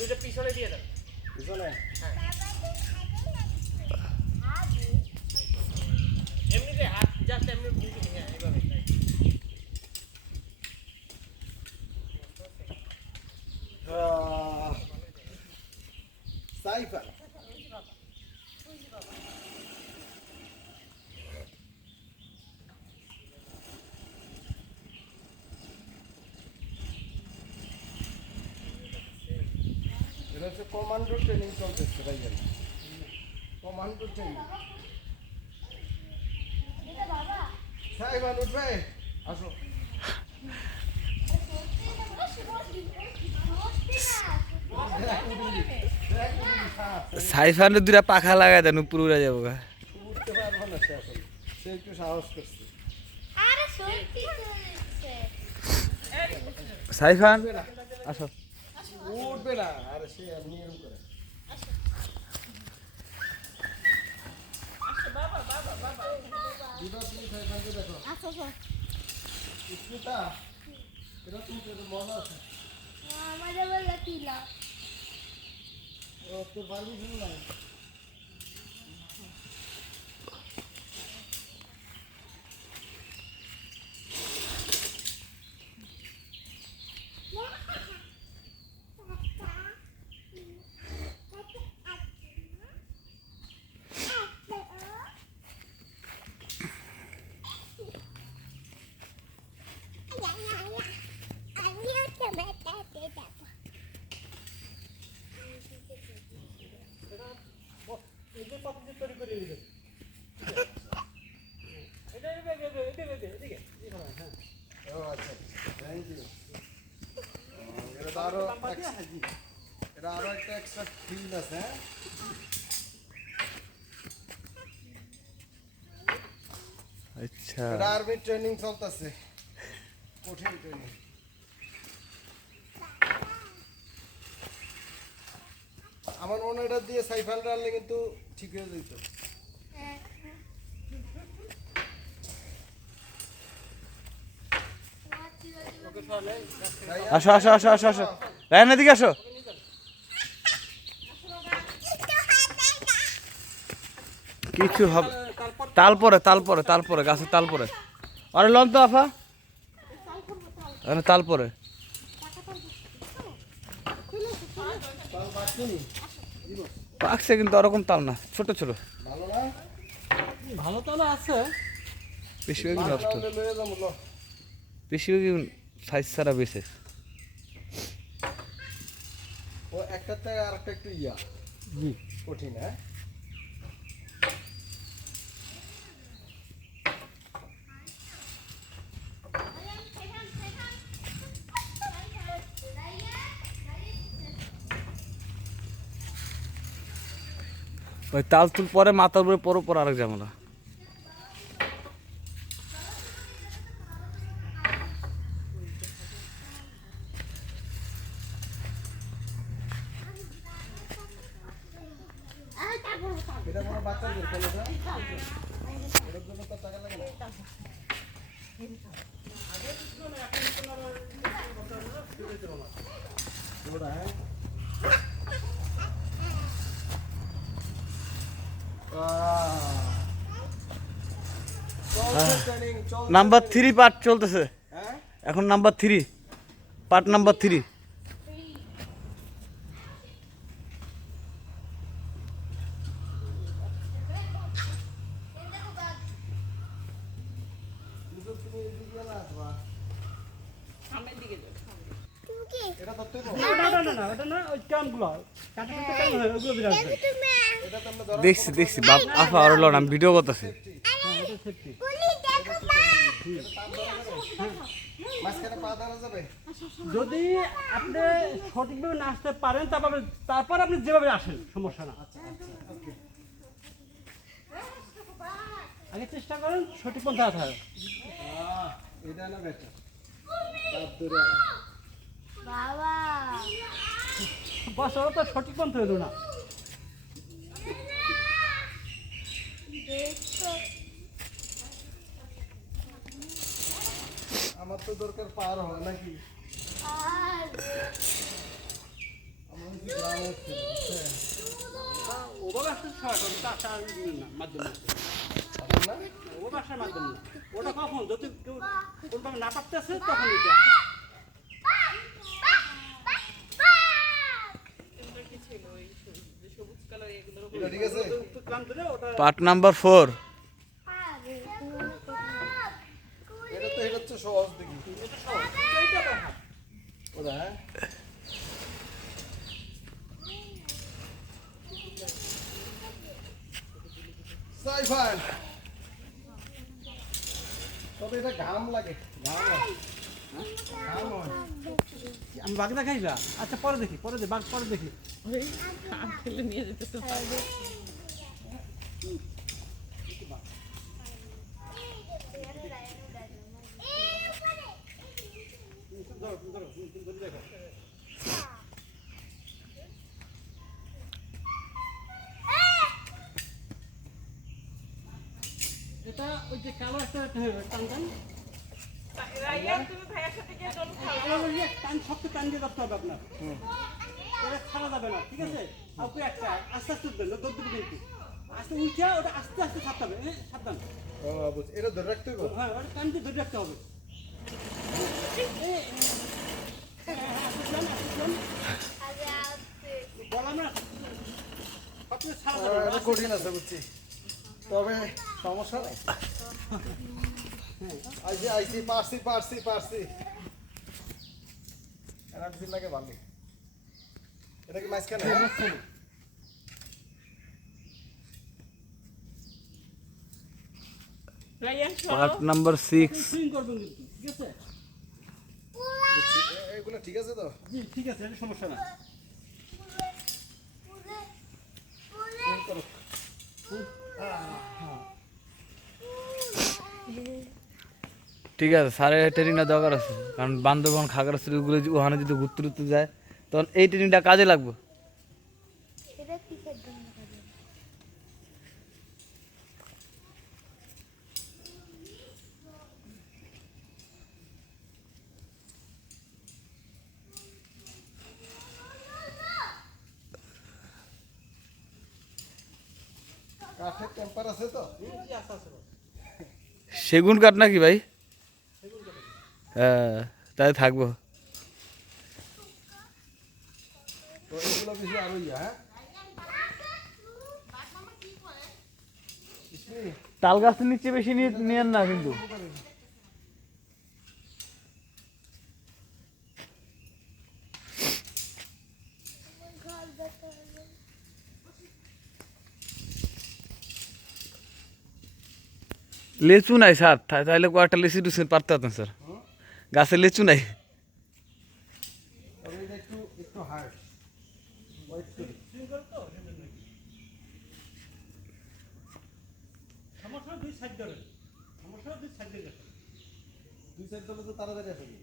দুইটা পিছনে দিয়ে দেন। পিছনে। এমনিতে হাত জাস্ট এমনি হ্যাঁ এইভাবে। সাইফার কমান্ডো ট্রেনিং চলতেছে ভাইয়া কমান্ডো ট্রেনিং। উঠবে আসো। সাইফানের দুটা পাখা লাগাই দেন উপরে উড়ে যাব গা। উঠতে পারব না সে এখন। সে একটু সাহস করছে। আরে সাইফান? আসো। উঠবে না। আর সে এমনি এরকম করে। দেখো। আচ্ছা আচ্ছা। স্মিতা এটা তুমি মজা আছে। আমাদের বলে তিলা ও তো পারমিশন নাই এই যে পদ্ধতি তৈরি করে দিবেন এটা এটা এটা এটা এটা এদিকে এখানে হ্যাঁ ও আচ্ছা থ্যাংক ইউ আছে আচ্ছা কঠিন ট্রেনিং আমার মনে হয় দিয়ে সাইফান রানলে কিন্তু ঠিক হয়ে যেত। আসো আসো আসো আসো আসো। রায়ন এদিকে আসো। কিছু হবে তারপর তাল পরে তাল পরে তাল পরে গাছের তাল পরে। আরে লন তো আফা। আরে তাল পরে। পাকছে কিন্তু ওরকম তাল না ছোট ছোট। ভালো ভালো আছে। বেশিরভাগই নষ্ট। বেশিরভাগই সাইজ ছাড়া বেশি। ও একটা থেকে আর একটা একটু ইয়া। জি কঠিন হ্যাঁ? ওই তাল তুল পরে মাথার উপরে পরো পর আরেক ঝামেলা এটা কোনো বাচ্চাদের কোনো এটার জন্য তো টাকা লাগে না ওটা, হ্যাঁ? আহ। চলছে training, চলছে নাম্বার থ্রি পার্ট চলতেছে হ্যাঁ? এখন number three part number three কিন্তু তুমি এদিকে না আসবা। এটা ধরতে হবে? না না না না ওটা না ওই ক্যাম্পগুলো কাটা কাটা ক্যাম্প ওগুলো বিরাট। এটা তো আমরা ধরা- দেখছি দেখছি বাপ আফা আর আমি ভিডিও করতেছি হ্যাঁ এটা সেফটি মাঝখানে পা ধরা যাবে? যদি আপনি সঠিকভাবে নাচতে পারেন তারপর তারপর আপনি যেভাবে আসেন সমস্যা না। আগে চেষ্টা করেন সঠিক পন্থা থাকে এটা না। বাবা। তো সঠিক পন্থা হইল না। দেখো আমার তো দরকার পার হয়। নাকি তার না মাধ্যমে? ও বাসার মাধ্যমে ওটা কখন? যদি কেউ কোনভাবে না পারতেছে তখন এটা পার্ট নাম্বার ফোর আরে এটা তো এটা হচ্ছে সহজ দেখি হ্যাঁ সাইফান তবে এটা ঘাম লাগে। ঘাম হয় হ্যাঁ? ঘাম হয়। আমি বাঘ দেখাইবা আচ্ছা পরে দেখি পরে দেখি বাঘ পরে দেখি। ধরো ধরো তুমি ধরে দেখো এটা ওই যে কালো একটা টান টান। কালো ওই যে টান শক্ত টান দিয়ে ধরতে হবে আপনার। এটা ছাড়া যাবে না ঠিক আছে? একটা আস্তে আস্তে উঠবেন দৌড় কিন্তু আস্তে উঠে ওটা আস্তে আস্তে ছাড়তে হবে সাবধান। ও, এটা ধরে রাখতে হবে? হ্যাঁ ওটা দিয়ে ধরে রাখতে হবে। কঠিন আছে বুঝছি। তবে সমস্যা নেই। আইসি আইসি পারছি পারছি পারছি। এনার্জি লাগে ভালো এটা কি মাঝখানে হ্যাঁ? পার্ট নাম্বার সিক্স সুইং করবেন কিন্তু ঠিক আছে? বুঝছি। ঠিক আছে তো? জি ঠিক আছে এটা সমস্যা না সুইং ঠিক আছে স্যারের ট্রেনিংটা দরকার আছে। কারণ বান্দরবন খাগড়াছড়িগুলো ওখানে যদি ঘুরতে ঘুরতে যায় তখন এই ট্রেনিংটা কাজে লাগবে। কাঠের টেম্পার আছে তো। সেগুন কাঠ নাকি ভাই? হ্যাঁ তাই থাকব। হ্যাঁ? ইসমি, তাল গাছের নিচে বেশি নিয়ে নেন না কিন্তু। লেচু নাই স্যার তাহলে তাইলে কয়েকটা লিচু টুচু পারতে হতেন স্যার। গাছে লেচু নাই। সমস্যা দুই সাইড ধরেন। সমস্যা দুই সাইড দিয়ে দুই সাইড দিলে তো তাড়াতাড়ি আসবে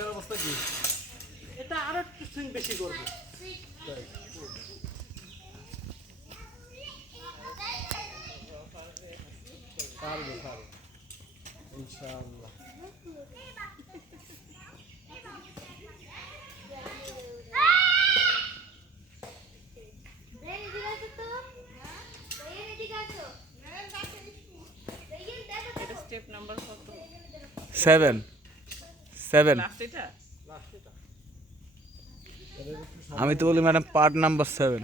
এটার অবস্থা কি? এটা আরও একটু সুইং বেশি করবে। তাই। পারবে পারবে। ইনশাআল্লাহ। সেভেন সেভেন আমি তো বলি ম্যাডাম পার্ট নাম্বার সেভেন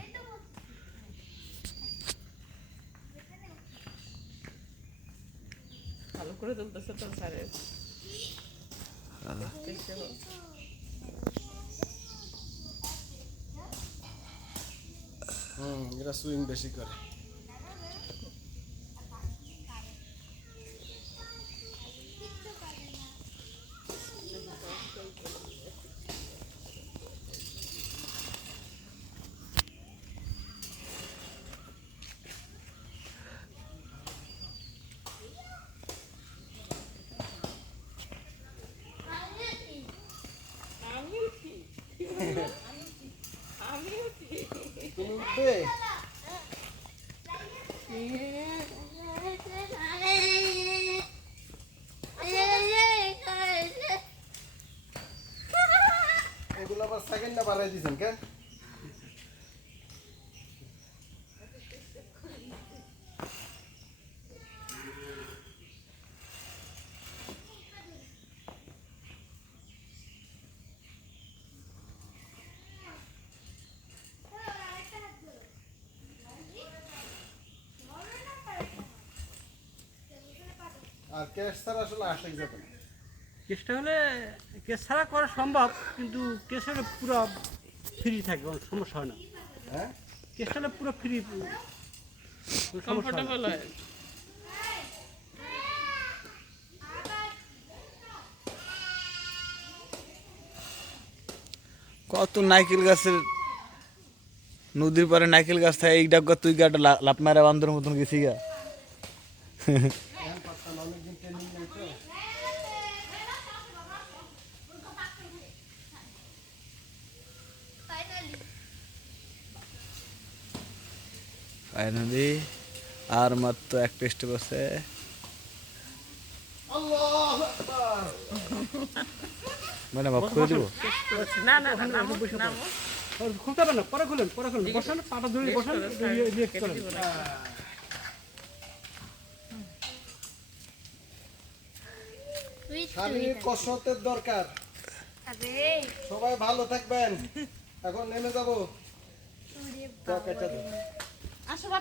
হুম এরা সুইং বেশি করে। সেকেন্ড না বাড়াই দিয়েছেন কেন আর ক্যাশ ছাড়া আসলে আসে যাবে না। কেসটা হলে কেস ছাড়া করা সম্ভব কিন্তু কেস হলে পুরো ফ্রি থাকে কোনো সমস্যা হয় না। হ্যাঁ? কেসটা হলে পুরো ফ্রি কমফোর্টেবল হয় কত নাইকেল গাছের নদীর পারে নাইকেল গাছ থাকে এই ডাক তুই গাটা লাপ মারা বান্ধর মতন গেছি গা এখন পারতাম না, অনেকদিন ট্রেনিং নেই তো ফাইনালি আর মাত্র এক টেস্ট বসে মানে মাফ করে দিব? না পরে খুলেন পরে খুলেন। বসান পাটা ধরে বসান শারীরিক কসরতের দরকার। সবাই ভালো থাকবেন। এখন নেমে যাব। আসো বাবা